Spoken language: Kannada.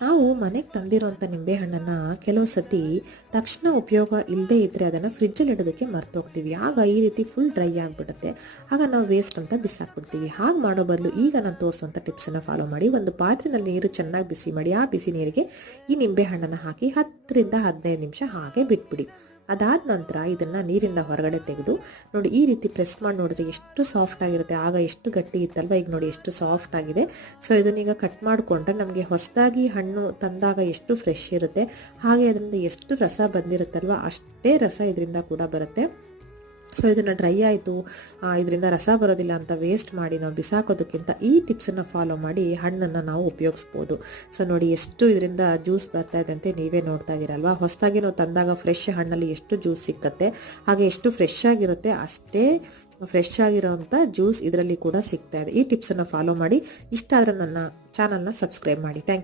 ನಾವು ಮನೆಗೆ ತಂದಿರೋಂಥ ನಿಂಬೆಹಣ್ಣನ್ನು ಕೆಲವು ಸತಿ ತಕ್ಷಣ ಉಪಯೋಗ ಇಲ್ಲದೇ ಇದ್ದರೆ ಅದನ್ನು ಫ್ರಿಜ್ಜಲ್ಲಿ ಇಡೋದಕ್ಕೆ ಮರ್ತೋಗ್ತೀವಿ. ಆಗ ಈ ರೀತಿ ಫುಲ್ ಡ್ರೈ ಆಗಿಬಿಡುತ್ತೆ. ಆಗ ನಾವು ವೇಸ್ಟ್ ಅಂತ ಬಿಸಾಕ್ಬಿಡ್ತೀವಿ. ಹಾಗೆ ಮಾಡೋ ಬದಲು ಈಗ ನಾನು ತೋರಿಸುವಂಥ ಟಿಪ್ಸನ್ನು ಫಾಲೋ ಮಾಡಿ ಒಂದು ಪಾತ್ರೆಯಲ್ಲಿ ನೀರು ಚೆನ್ನಾಗಿ ಬಿಸಿ ಮಾಡಿ ಆ ಬಿಸಿ ನೀರಿಗೆ ಈ ನಿಂಬೆಹಣ್ಣನ್ನು ಹಾಕಿ 10ರಿಂದ 15 ನಿಮಿಷ ಹಾಗೆ ಬಿಟ್ಬಿಡಿ. ಅದಾದ ನಂತರ ಇದನ್ನು ನೀರಿಂದ ಹೊರಗಡೆ ತೆಗೆದು ನೋಡಿ ಈ ರೀತಿ ಪ್ರೆಸ್ ಮಾಡಿ ನೋಡಿದ್ರೆ ಎಷ್ಟು ಸಾಫ್ಟ್ ಆಗಿರುತ್ತೆ. ಆಗ ಎಷ್ಟು ಗಟ್ಟಿ ಇತ್ತಲ್ವ, ಈಗ ನೋಡಿ ಎಷ್ಟು ಸಾಫ್ಟ್ ಆಗಿದೆ. ಸೊ ಇದನ್ನೀಗ ಕಟ್ ಮಾಡಿಕೊಂಡ್ರೆ ನಮಗೆ ಹೊಸದಾಗಿ ಹಣ್ಣು ತಂದಾಗ ಎಷ್ಟು ಫ್ರೆಶ್ ಇರುತ್ತೆ, ಹಾಗೆ ಅದರಿಂದ ಎಷ್ಟು ರಸ ಬಂದಿರುತ್ತಲ್ವ ಅಷ್ಟೇ ರಸ ಇದರಿಂದ ಕೂಡ ಬರುತ್ತೆ. ಸೊ ಇದನ್ನು ಡ್ರೈ ಆಯಿತು, ಇದರಿಂದ ರಸ ಬರೋದಿಲ್ಲ ಅಂತ ವೇಸ್ಟ್ ಮಾಡಿ ನಾವು ಬಿಸಾಕೋದಕ್ಕಿಂತ ಈ ಟಿಪ್ಸನ್ನು ಫಾಲೋ ಮಾಡಿ ಹಣ್ಣನ್ನು ನಾವು ಉಪಯೋಗಿಸ್ಬೋದು. ಸೊ ನೋಡಿ ಎಷ್ಟು ಇದರಿಂದ ಜ್ಯೂಸ್ ಬರ್ತಾ ಇದೆ ಅಂತ ನೀವೇ ನೋಡ್ತಾ ಇದ್ದೀರಲ್ವಾ. ಹೊಸದಾಗಿ ನಾವು ತಂದಾಗ ಫ್ರೆಶ್ ಹಣ್ಣಲ್ಲಿ ಎಷ್ಟು ಜ್ಯೂಸ್ ಸಿಕ್ಕತ್ತೆ, ಹಾಗೆ ಎಷ್ಟು ಫ್ರೆಶ್ ಆಗಿರುತ್ತೆ ಅಷ್ಟೇ ಫ್ರೆಶ್ ಆಗಿರೋಂಥ ಜ್ಯೂಸ್ ಇದರಲ್ಲಿ ಕೂಡ ಸಿಗ್ತಾ ಇದೆ. ಈ ಟಿಪ್ಸನ್ನು ಫಾಲೋ ಮಾಡಿ. ಇಷ್ಟ ಆದರೆ ನನ್ನ ಚಾನಲ್ನ ಸಬ್ಸ್ಕ್ರೈಬ್ ಮಾಡಿ. Thank you.